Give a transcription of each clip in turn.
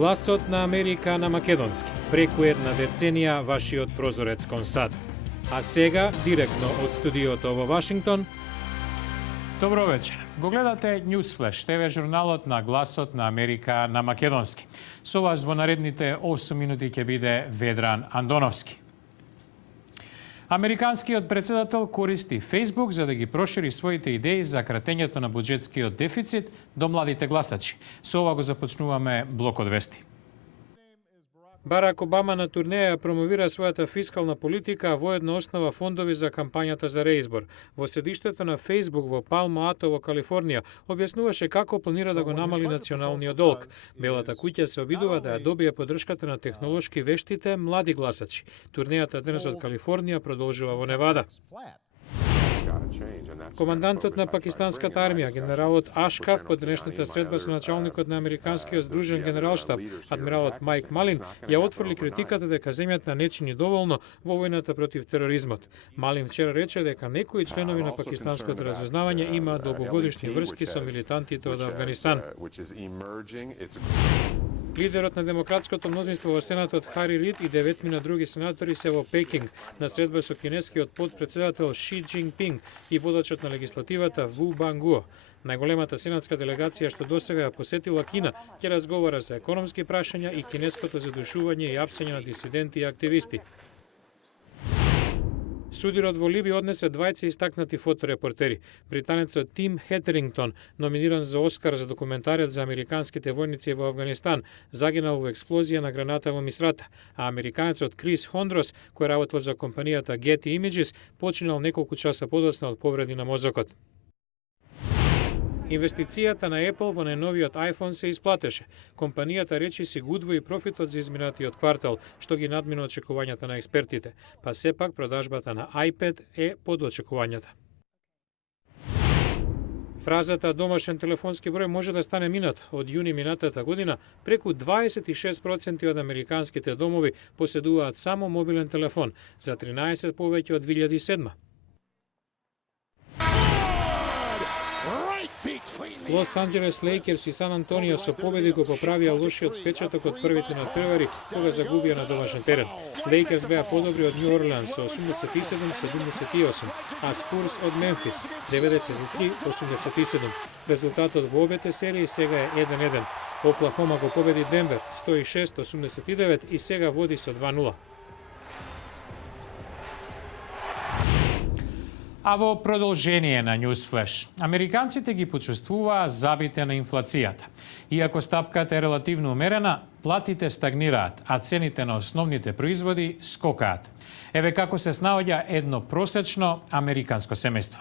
Гласот на Америка на македонски. Преку една деценија вашиот прозорец кон САД. А сега, директно од студиото во Вашингтон. Добро вечер. Го гледате Newsflash, ТВ журналот на Гласот на Америка на македонски. Со вас во наредните 8 минути ќе биде Ведран Андоновски. Американскиот председател користи Facebook за да ги прошири своите идеи за кратењето на буџетскиот дефицит до младите гласачи. Со ова го започнуваме блокот вести. Барак Обама на турнеја промовира својата фискална политика, а воедно основа фондови за кампањата за реизбор. Во седиштето на Facebook во Палмо-Ато во Калифорнија објаснуваше како планира да го намали националниот долг. Белата куќа се обидува да ја добие поддршката на технолошки вештите млади гласачи. Турнејата денес од Калифорнија продолжува во Невада. Командантот на пакистанската армија, генералот Ашкаф, по денешната средба со началникот на Американскиот здружен генералштаб, адмиралот Майк Малин, ја отфрли критиката дека земјата не чини доволно во војната против тероризмот. Малин вчера рече дека некои членови на пакистанското разузнавање имаат долгогодишни врски со милитантите од Авганистан. Лидерот на демократското мнозинство во Сенатот Хари Рид и 9 други сенатори се во Пекинг на средба со кинескиот подпредседател Ши Џинпинг и водачот на легислативата Ву Бангуо. Најголемата сенатска делегација што досега ја посетила Кина ќе разговара за економски прашања и кинеското задушување и апсење на дисиденти и активисти. Судирот во Либија однесе двајца истакнати фоторепортери. Британецот Тим Хетерингтон, номиниран за Оскар за документарец за американските војници во Авганистан, загинал во експлозија на граната во Мисрата, а американецот Крис Хондрос, кој работел за компанијата Getty Images, починал неколку часа подоцна од повреди на мозокот. Инвестицијата на Apple во најновиот iPhone се исплатеше. Компанијата речи си го удвои профитот за изминатиот квартал, што ги надмина очекувањата на експертите, па сепак продажбата на iPad е под очекувањата. Фразата домашен телефонски број може да стане минат. Од јуни минатата година, преку 26% од американските домови поседуваат само мобилен телефон, за 13 повеќе од 2007. Лос Анџелес Лейкерс и Сан Антонио со победи го поправија лошиот впечаток од првите натпревари кога загубија на домашен терен. Лейкерс беа подобри од Нью Орлеанс со 87-78, а Спурс од Мемфис 93-87. Резултатот во обете серии сега е 1-1. Оклахома го победи Денвер 106-89 и сега води со 2-0. А во продолжение на Newsflash, американците ги почувствуваа забите на инфлацијата. Иако стапката е релативно умерена, платите стагнираат, а цените на основните производи скокаат. Еве како се снаоѓа едно просечно американско семејство.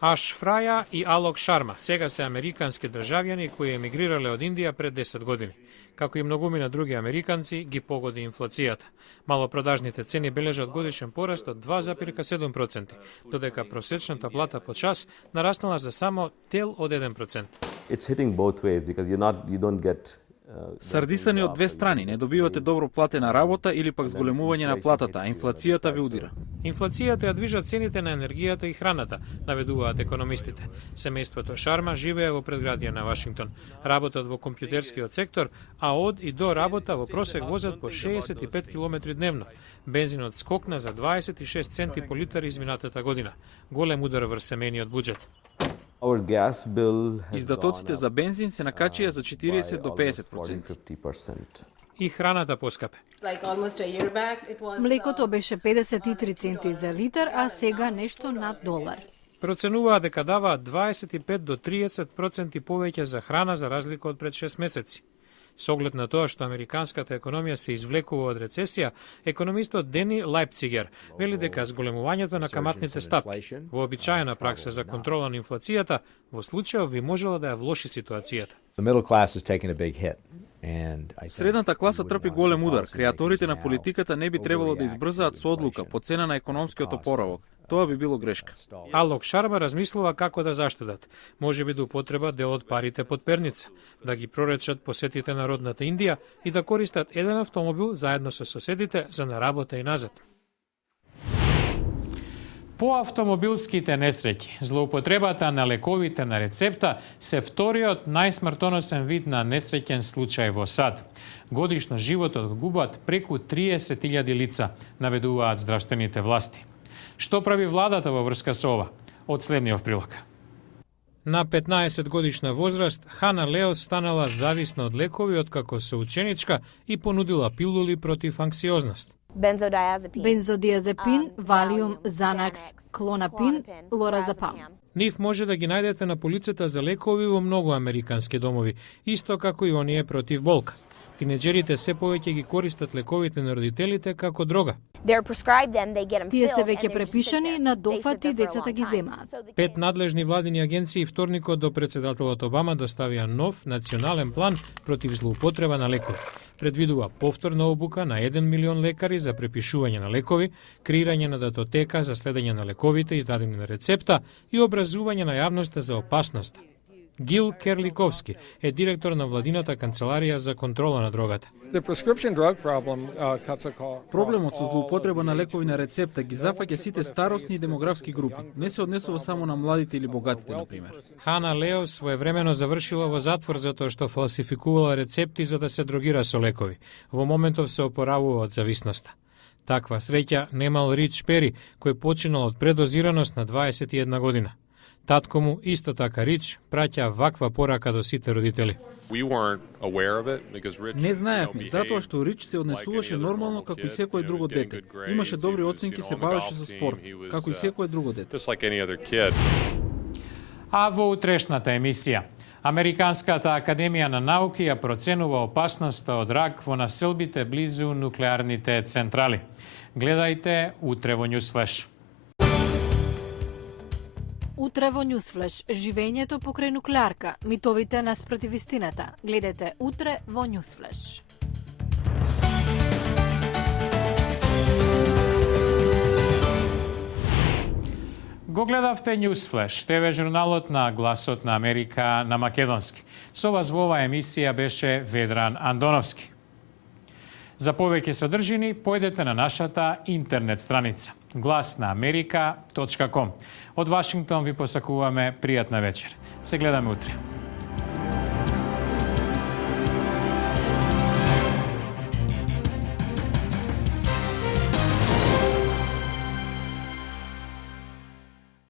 Аш Фраја и Алок Шарма сега се американски државјани кои емигрирале од Индија пред 10 години. Како и многумина други американци, ги погоди инфлацијата. Малопродажните цени бележат годишен пораст од 2,7%, додека просечната плата по час нараснала за само дел од 1%. Сардисани од две страни, не добивате добро платена работа или пак зголемување на платата, а инфлацијата ви удира. Инфлацијата ја движат цените на енергијата и храната, наведуваат економистите. Семејството Шарма живее во предградија на Вашингтон. Работат во компјутерскиот сектор, а од и до работа во просек возат по 65 км дневно. Бензинот скокна за 26 центи по литар изминатата година. Голем удар врз семејниот буџет. Издатоците за бензин се накачија за 40 до 50%. И храната поскапе. Млекото беше 53 центи за литар, а сега нешто над $1. Проценуваа дека даваат 25 до 30% повеќе за храна за разлика од пред 6 месеци. Со оглед на тоа што американската економија се извлекува од рецесија, економистот Дени Лајпцигер вели дека зголемувањето на каматните стапки, вообичаена пракса за контрола на инфлацијата, во случајов би можела да ја влоши ситуацијата. Средната класа трпи голем удар. Креаторите на политиката не би требало да избрзаат со одлука по цена на економскиот опоравок. Тоа би било грешка. Алок Шарма размислува како да заштедат. Може би да употреба дел од парите под перница, да ги проречат посетите на родната Индија и да користат еден автомобил заедно со соседите за на работа и назад. По автомобилските несреќи, злоупотребата на лековите на рецепта се вториот најсмртоносен вид на несреќен случај во САД. Годишно животот го губат преку 30.000 лица, наведуваат здравствените власти. Што прави владата во врска со ова? Од следниот прилог. На 15 годишна возраст, Хана Леос станала зависна од лекови откако се ученичка и понудила пилули против анксиозност. Бензодиазепин, Валиум, Занакс, Клонапин, Лоразапам. Нив може да ги најдете на полицата за лекови во многу американски домови, исто како и оние против болка. Тинеџерите се повеќе ги користат лековите на родителите како дрога. Тие се веќе препишани на дофати, децата ги земаат. 5 надлежни владини агенции вторникот до председателот Обама доставија нов национален план против злоупотреба на лекови. Предвидува повторна обука на 1 милион лекари за препишување на лекови, креирање на датотека за следење на лековите издадени на рецепта и образување на јавноста за опасноста. Гил Керликовски е директор на владината канцеларија за контрола на дрогата. Проблемот со злоупотреба на лекови на рецепта ги зафаќа сите старосни и демографски групи. Не се однесува само на младите или богатите, например. Хана Леос своевремено завршила во затвор затоа што фалсификувала рецепти за да се дрогира со лекови. Во моментов се опоравува од зависноста. Таква среќа немал Рич Пери, кој починал од предозираност на 21 година. Татко му, исто така Рич, праќа ваква порака до сите родители. Не знаевме, затоа што Рич се однесуваше нормално како и секој друго дете. Имаше добри оценки, се бавеше со спорт, како и секој друго дете. А во утрешната емисија, Американската академија на науки ја проценува опасноста од рак во населбите близу нуклеарните централи. Гледајте утре во Ньюсфлеш. Утре во Ньюсфлеш, живењето покрај нуклеарка, митовите наспротив истината. Гледате утре во Ньюсфлеш. Го гледавте Ньюсфлеш, ТВ журналот на Гласот на Америка на македонски. Со вас во оваа емисија беше Ведран Андоновски. За повеќе содржини, појдете на нашата интернет страница glasnaamerika.com. Од Вашингтон ви посакуваме пријатна вечер. Се гледаме утре.